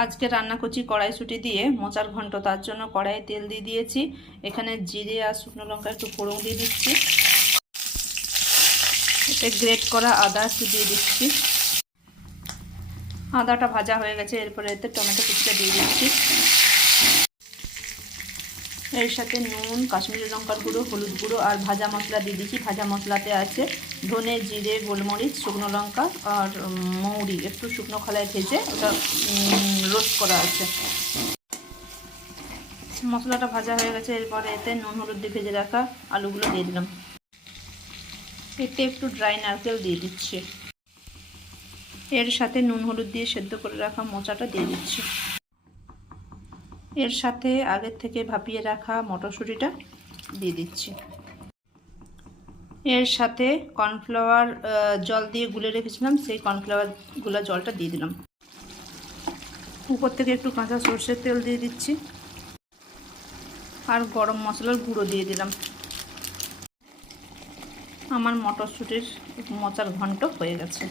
আজকে রান্না করছি কড়াইশুঁটি দিয়ে মোচার ঘন্ট। তার জন্য কড়াইয়ে তেল দিয়ে দিয়েছি। এখানে জিরে আর শুকনো লঙ্কা একটু ফোড়ন দিয়ে দিচ্ছি। এতে গ্রেট করা আদা একটু দিয়ে দিচ্ছি। আদাটা ভাজা হয়ে গেছে, এরপরে এতে টমেটো কুচিটা দিয়ে দিচ্ছি। এর সাথে নুন, কাশ্মীরি লঙ্কার গুঁড়ো, হলুদ গুঁড়ো আর ভাজা মশলা দিয়ে দিচ্ছি। ভাজা মশলাতে আছে ধনে, জিরে, গোলমরিচ, শুকনো লঙ্কা আর মৌরি একটু শুকনো খোলায় ভেজে ওটা রোস্ট করা আছে। মশলাটা ভাজা হয়ে গেছে, এরপরে এতে নুন হলুদ দিয়ে ভেজে রাখা আলুগুলো দিয়ে দিলাম। এতে একটু ড্রাই নারকেল দিয়ে দিচ্ছি। এর সাথে নুন হলুদ দিয়ে সেদ্ধ করে রাখা মোচাটা দিয়ে দিচ্ছি। এর সাথে আগের থেকে ভাপিয়ে রাখা মটরশুঁটিটা দিয়ে দিচ্ছি। এর সাথে কর্নফ্লাওয়ার জল দিয়ে গুলে রেখেছিলাম, সেই কর্নফ্লাওয়ার গুলা জলটা দিয়ে দিলাম। উপর থেকে একটু কাঁচা সর্ষের তেল দিয়ে দিচ্ছি আর গরম মশলার গুঁড়ো দিয়ে দিলাম। আমার মটরশুঁটির মোচার ঘন্ট হয়ে গেছে।